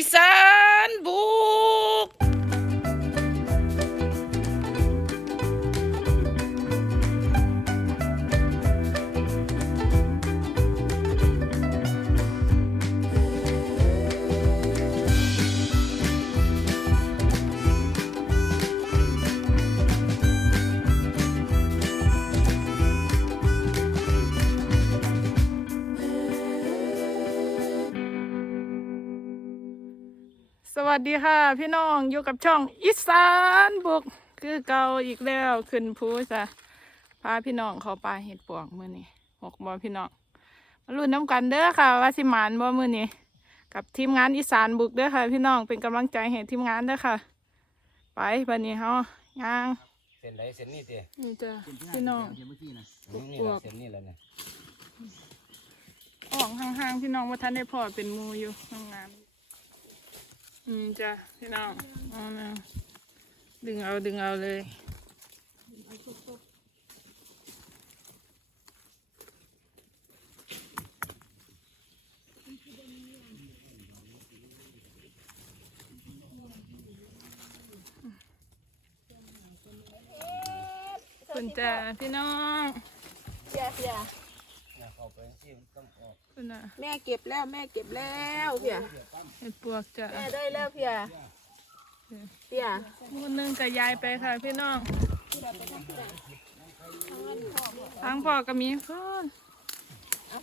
อีสานบุ สวัสดีค่ะ พี่น้องอยู่กับช่องอีสานบุก คือเก่าอีกแล้วขึ้นภูจ้ะพาพี่น้องเขาปลาเห็ดปวกมือนี้หกบอพี่น้องมาลุ้นน้ำกันเด้อค่ะ ว่าสิหมานบ่มือนี้กับทีมงานอีสานบุกเด้อค่ะ พี่น้องเป็นกำลังใจให้ทีมงานเด้อค่ะ ไปบันนี้เฮาย่างเส้นไหนเส้นนี้ตินี่จ้ะพี่น้องนี่บวละกเส้นนี้แหละเนี่ยออกห่างๆพี่น้องว่าท่านได้พอเป็นหมูอยู่ทำงาน อืมจ้ะพี่น้องเอานะดึงเอาดึงเอาเลยคุณจ้ะพี่น้องเพียเพียเนี่ยเข้าไปที่มันต้องออก คุณน่ะแม่เก็บแล้วแม่เก็บแล้วเพียเห็ดปวกจ้ะแม่ได้แล้วเพียเพียมูนึงกับยายไปค่ะ พี่น้องทางพ่อก็มีเพื่อน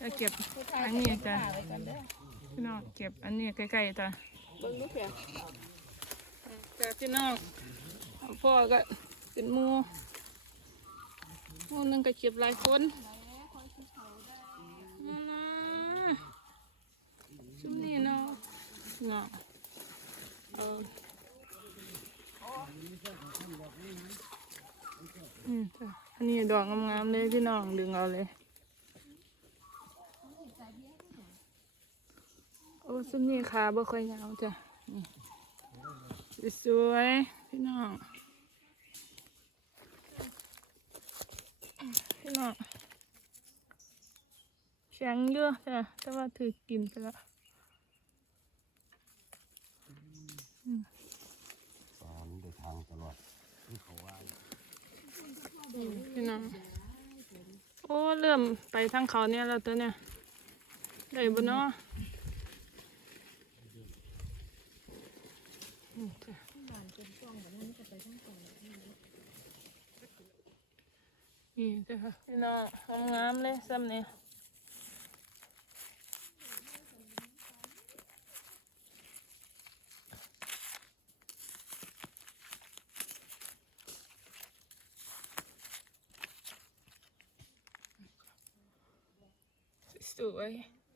จะเก็บอันนี้จ้ะพี่น้องเก็บอันนี้ใกล้ๆจ้ะเบิ่งดูเพียจ้ะพี่น้องพ่อก็เป็นหมูหมูนึงก็เก็บหลายคนนั่น ชุมนี่เนาะเนาะเอออืมจ้ะอันนี้ดอกงามๆเลยพี่น้องดึงเอาเลย โอ้ชุมนี่ขาบ่ค่อยยาวจ้ะนี่สวยๆพี่น้อง พี่น้องแข็งเยอะจ้ะแต่ว่าถือกินไปแล้ว สอนโดยทางตลอดนี่เขาว่าพี่น้องโอ้เริ่มไปทางเขาเนี่ยแล้วตัวเนี่ยได้บ่เนาะนี่จ้ะพี่น้องงามเลยซ้ำเนี่ย สวย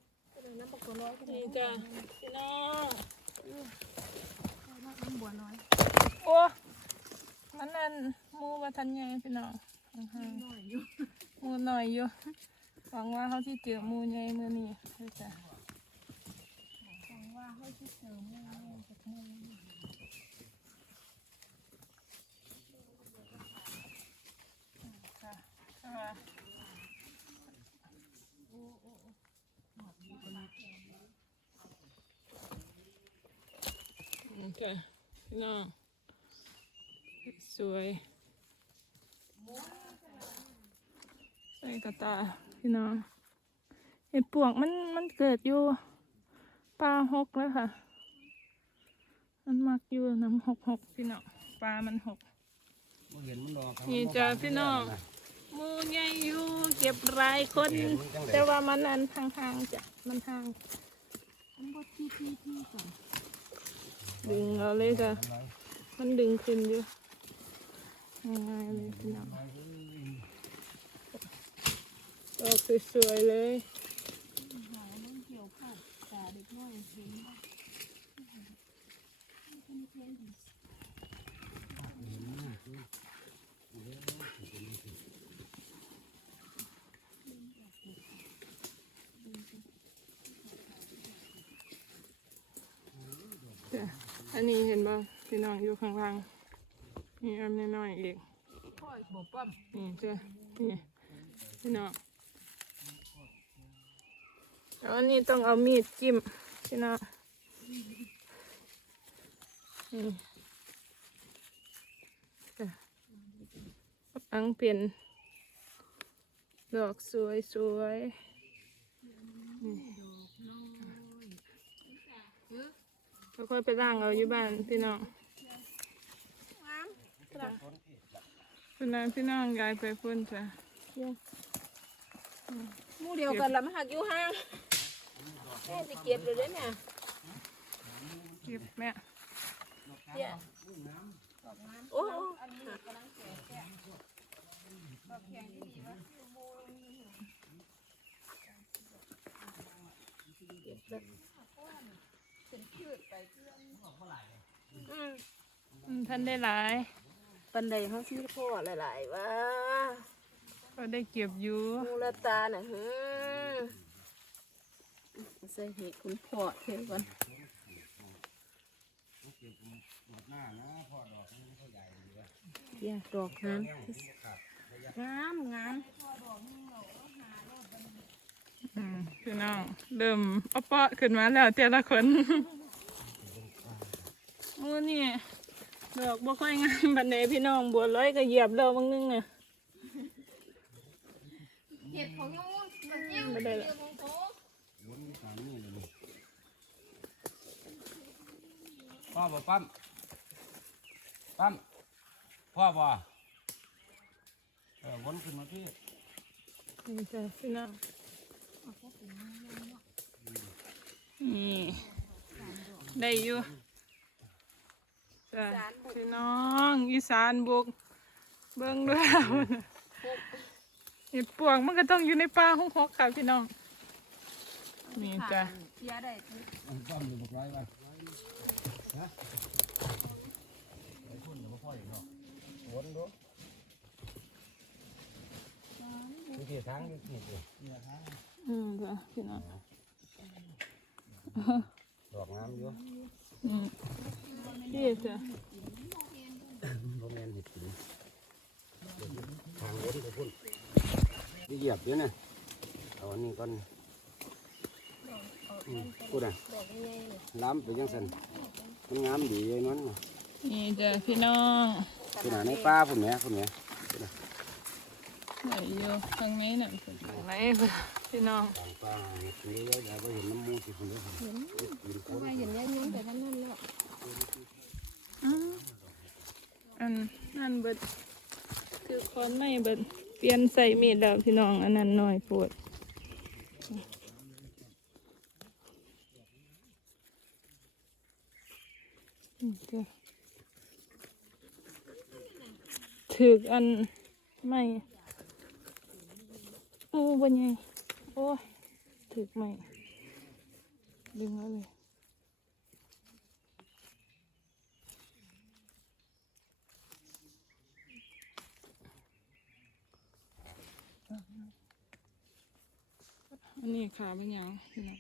ๆน้ำปกน้อยนี่จ้ะพี่น้องน้ำบัวน้อยโอ้มันนั่นหมูมาทันใหญ่พี่น้องห่างน้อยอยู่ๆหมูหน่อยอยู่หวังว่าเขาที่เจอหมูใหญ่มือนี้เด้อจ้ะหวังว่าให้ที่เสริมแม่จากแม่ค่ะค่ะนี่จ้ะ พี่น้องสวยใส่กระตาพี่น้องเห็ดปวกมันมันเกิดอยู่ปลาหกแล้วค่ะ มันมักอยู่น้ำหกหกพี่น้องปลามันหกบ่เห็นมันดอกนี่จ้ะพี่น้องหมูใหญ่อยู่เก็บรายคน แต่ว่ามันอันทางๆจ้ะมันทางมันบดที่ที่ที่ก่อน ดึงเอาเลยจ้ะมันดึงขึ้นอยู่ง่ายๆเลยพี่น้องออกสวยๆเลย หายมันเกี่ยวข้าวตาเด็กน้ อันนี้เห็นบ่พี่น้องอยู่ข้างล่างมีอันน้อยๆอีกบ่ป้อมนี่เจ้ะนี่พี่น้องแล้วอันนี้ต้องเอามีดจิ้มพี่น้องนี่อังเป็นดอกสวยสวยๆ ค่อยๆไปล่างเอาอยู่บ้านพี่น้องคุณนายพี่น้องยายไปพุ่นจ้ะหมู่เดียวกันละมาหักอยู่ห่างแค่สิเก็บเลยเด้อเนี่ยเก็บแม่เนี่ยโอ้โหอืมท่านได้หลายปันใดเขาซื้อพ่อหลายๆว่าก็ได้เก็บอยู่มูลตาน่ะฮึใส่เห็ดคุณพ่อเทก่อนหมดหน้านะพ่อดอกนี่เขาใหญ่อยู่ว่าเดี๋ยวดอกงามงามงามอืมพี่น้องเริ่มเอาเปาะขึ้นมาแล้วแต่ละคน โอ้นี่ดอกบ่ค่อยงามบันไดพี่น้องบัวร้อยก็เหยียบแล้วบางนึงเนี่ยเห็ดของยูมันยิ่งไม่ได้ละของโตวนตามนี่เลยพ่อบ่ปั๊มปั๊มพ่อบ่เออวนขึ้นมาพี่นี่จ้ะพี่น้องนี่ได้อยู่ จ้ะพี่น้องอีสานบุก เบิ่งด้วยเห็ดปวงมันก็ต้องอยู่ในป่าห้องหกค่ะพี่น้อง นี่จ้ะเสียได้ปั๊มอยู่บ่ร้อยวันฮะไอ้พุ่นเดี๋ยวพ่ออีกเนาะวนดูดูที่ทางดูที่ดิเนี่ยทางอืมจ้ะพี่น้องดอกงามอยู่อืม นี่จ้ะโรงแรมเห็ดกินทางวนไปพุ่นนี่เหยียบเดี๋ยวนะเอาอันนี้ก่อนอืมพูดอะล้ำไปยังสันมันงามดีเลยนั้นน่ะนี่จ้ะพี่น้องขนาดในป้าพุ่นแหม่พุ่นแหม่ ไหนอยู่ทางนี้น่ะทางไหนพี่น้องต่างป้าเห็ดกินเยอะเห็นน้ำมูกสิพุ่นเด้อพุ่นเห็ดกินคนมเห็นยังยังแต่ท่านนั่นแล้วอันนั่นเบิดคือคนไม่เบิดเปลี่ยนใส่มีดแล้วพี่น้องอันนั้นหน้อยปวดถืออันไม่ โอ้บนไงโอ้ยถือกไม่ดึงเอาเลยอันนี้ขาเป็นยังพี่น้อง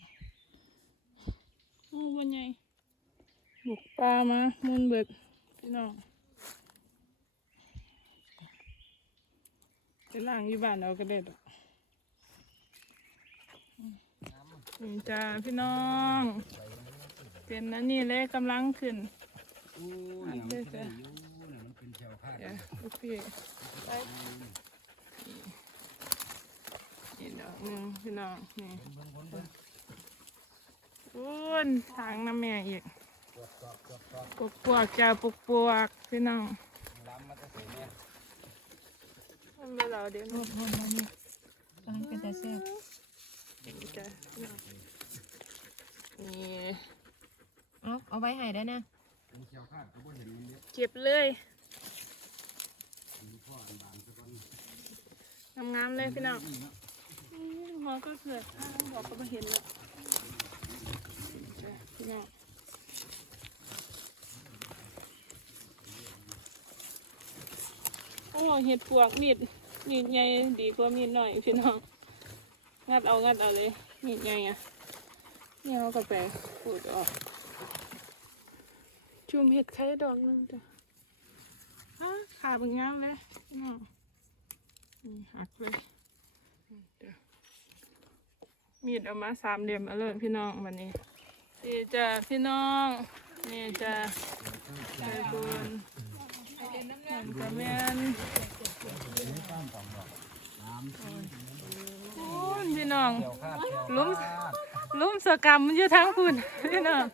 โอ้วันใหญ่บุกปลามามุนเบิดพี่น้องไปล่างอยู่บ้านเอากระเด็ดอก นี่จ้าพี่น้อง เป็นอันนี้เลยกำลังขึ้นโอ้ยมันเป็นอยู่น่ะมันเป็นแถวคาดเดี๋ยวโอเคไปนี่ดอกหนึงพี่น้องนี่เบิ่งคนเบิ่งอุ้นทางน้ำแม่อีกตรวจสอบตรวจสอบปวกปวกจ้าปวกปวกพี่น้องล้ำมาจะใส่แม่มันเป็นเราเดี๋ยวนู้นกำลังเป็นแต่แซ่บ จ้ะพี่ น้องนี่เอาเอาไว้ให้ได้นะเป็นแถวคาดก็บ่เห็นมันเยอะเก็บเลยมีพ่ออันบางซะก่อนงามๆเลยพี่น้องอื้อหอก็เกิดอ้าวบอกก็ไม่เห็นแล้วจ้ะพี่น้องโอ้เห็ดปวกมีดมีดใหญ่ดีกว่ามีดหน่อยพี่น้อง งัดเอางัดเอาเลยมีดใหญ่อะนี่เอากระแปขูดออกจุ่มเห็ดไข่ดอกหนึงจ้ะอ้าขาเป็นงามเลยพี่น้องนี่หักเลยเดี๋ยวมีดเอามาสามเหลี่ยมเอาเลยพี่น้องวันนี้นี่จ้ะพี่น้องนี่จ้ะใส่บุญนั่นก็แม่นโอ้ยพี่ น้องเกี่ยวคาดเกี่ยวลุ้มคาดลุ่มสกรรมอยู่ทั้งคุณพี่น้อง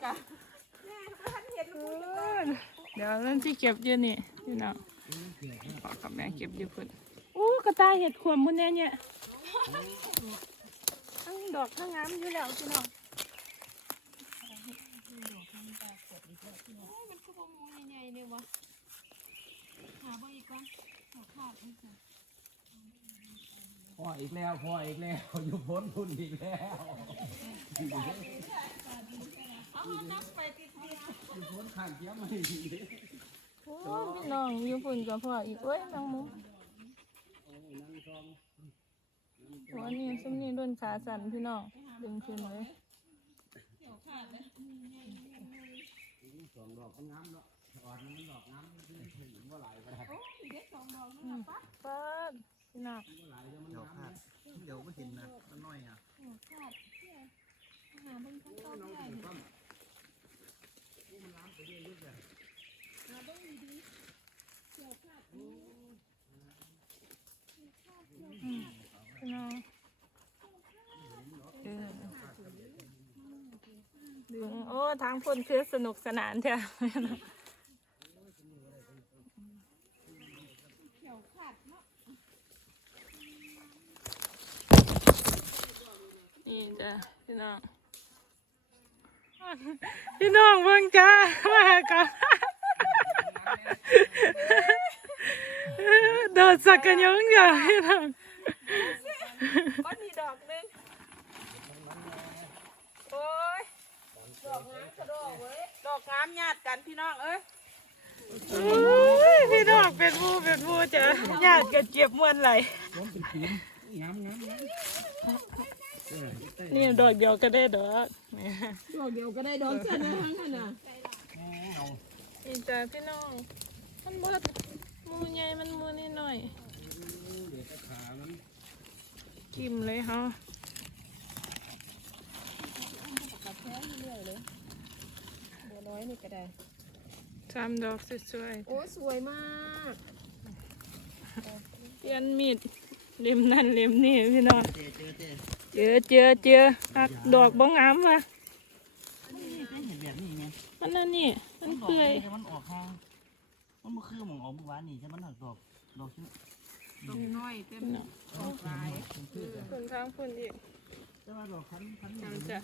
เดี๋ยวเริ่มที่เก็บอยู่นี่พี่น้องพ่อกับแม่เก็บอยู่พุ่นอู้กระต่ายเห็ดขวมมุนแน่เนี่ยทั้งดอกทั้งงามอยู่แล้วพี่น้องมันคือบ่มูใหญ่ๆเนี่ยวะหาบ่อีกก่อนหาขาดอีก พ่ออีกแล้วพ่ออีกแล้วอยู่พ้นทุนอีกแล้วเอานับไปติดอยู่พ้นข้างเกี้ยมาอีกโอ้ยพี่น้องอยู่พุ่นกับพ่ออีกเว้ยน้องมุมหัวนี่ซุ้มนี่ด้วนขาสั่นพี่น้องดึงขึ้นเลยสองดอกงามเนาะอ่อนมันดอกงามมันถึงว่าหลายก็ได้เปิดพี่น้องหลาย จะมันเดี๋ยวงามขาดเดี๋ยวไม่เห็นนะมันน้อยอะหาเบิ่งข้างต้นได้พี่น้องเยออดึงโอ้ทางพุ่นคือสนุกสนานแท้นี่ จ้ะพี่น้อง พี่น้องเบิ่งจ้ามากับโดดสักกันยังจ้ะพี่น้องก็มีดอกหนึงโอ้ยดอกงามกระดอกเว้ยดอกงามญาติกันพี่น้องเอ้ยโอ้ยพี่น้องเป็นหมูเป็นหมูจ้ะญาติกันเจ็บมวนไหลล้มเป็นปีนงามงามงาม นี่ดอกเดียวก็ได้ดอกนี่ดอกเดียวก็ได้ดอกเช่นนั้นขนาดเอานี่จ้ะพี่น้อง มันบดหมูใหญ่มันหมูนิดหน่อยเดี๋ยวจะขามันกิมเลยเฮาบัวน้อยนี่ก็ได้สามดอกสวยโอ้สวยมากๆเปลี่ยนมีดเล่มนั่นเล่มนี่พี่น้อง เจเจเจเจอเจอเจอหักดอกบ้งามว่ะเห็นแบบนี้ไงมันนั่นนี่มันดอกเปื่อยแต่มันออกข้างมันบ่คือหมองออกเมื่อวานนี่ใช่มันหักดอกดอกชิ้นดอกน้อยเต็มดอกหลายคนทางคนอีกแต่ว่าดอกคันคันจังจ้ะ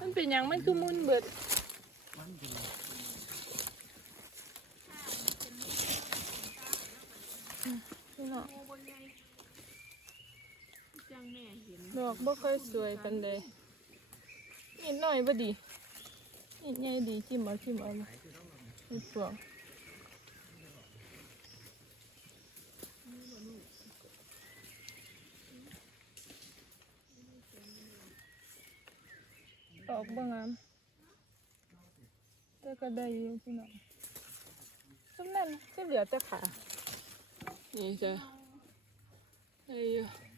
มันเป็นหยังมันคือมุนเบิดมันเป็นพี่น้องจังแม่เห็น ดอกบ่ค่อยสวยปานใดนิดหน่อยบ่ดีนิดใหญ่ดีจิ้มเอาจิ้มเอาเลยมีปวงดอกบ่งามแต่ก็ได้อยู่พี่น้องซุมนั้นก็เหลือแต่ขานี่จ้ะได้อยู่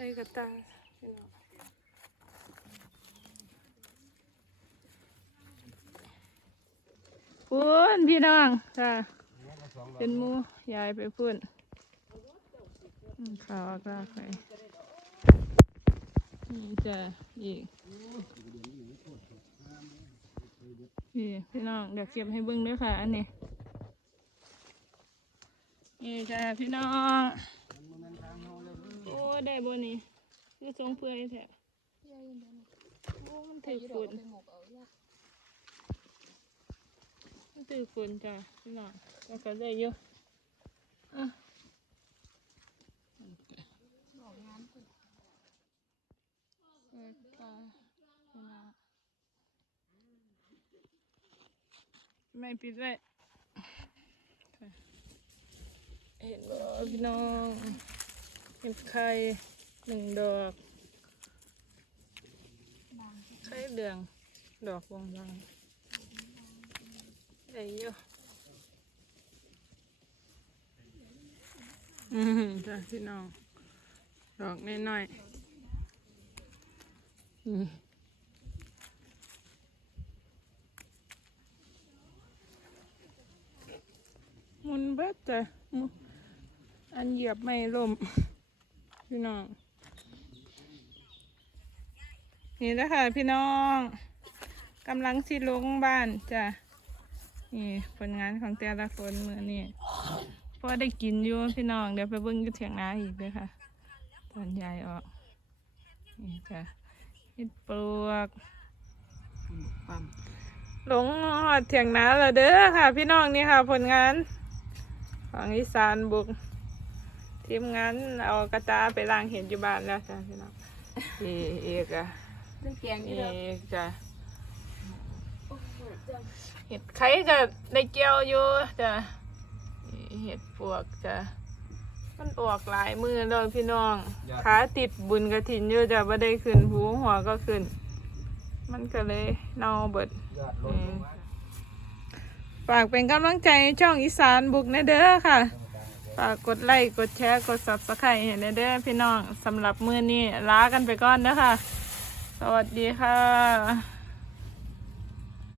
ส่กระตาพี่น้องพูนพี่น้องค่ะ เป็นมูยายไปพูนขาวอากลากไปนี่จะอีกนี่พี่น้องเดี๋ยวเก็บให้เบิ้งด้วยค่ะ อันนี้นี่จ้ะพี่น้อง ได้บ่นี่คือทรงเปื่อยแท้โอ้มันถือฝนมันถือฝนจ้ะพี่น้องแล้วก็ได้เยอะอะเปิดตาพี่น้องไม่ปิดไว้ค่ะเห็นบ่พี่น้อง เห็ดไข่หนึ่งดอก ไข่เหลือง ดอกวงบางได้เยอะอืมจ้ะพี่น้อง ดอกน้อยๆอืมมุนเบิดจ้ะอันเหยียบไม่ล่ม พี่น้อง นี่นะคะพี่น้องกำลังสิลงบ้านจ้ะนี่ผลงานของแต่ละคนมือนี่พอได้กินอยู่พี่น้องเดี๋ยวไปเบิ่งอยู่เถียงนาอีกเลยค่ะ ตอนยายออก นี่จ้ะเห็ดปลวกปั๊มลงหอดเถียงนาแล้วเด้อค่ะ พี่น้องนี่ค่ะ ผลงาน ของอีสานบุก ทีมงานเอากระตาไปล้างเห็ดอยู่บ้านแล้วจ้ะพี่น้องเอเอกอะเรื่องแกงเอนี่เด้อกจ้ะโอ้โหจ้ะเห็ดไข่ก็ได้เจียวอยู่จ้ะนี่เห็ดปวกจ้ะมันออกหลายมือเลยพี่น้องขาติดบุญกระถินอยู่จ้ะบ่ได้ขึ้นหูหัวก็ขึ้น มันก็เลยเน่าเบิด ยอดลงลงมา ฝากเป็นกำลังใจให้ช่องอีสานบุกในเด้อค่ะ ฝากกดไลค์กดแชร์กด subscribe ให้ในเด้อพี่น้องสำหรับมือนี้ลากันไปก่อนนะคะสวัสดีค่ะ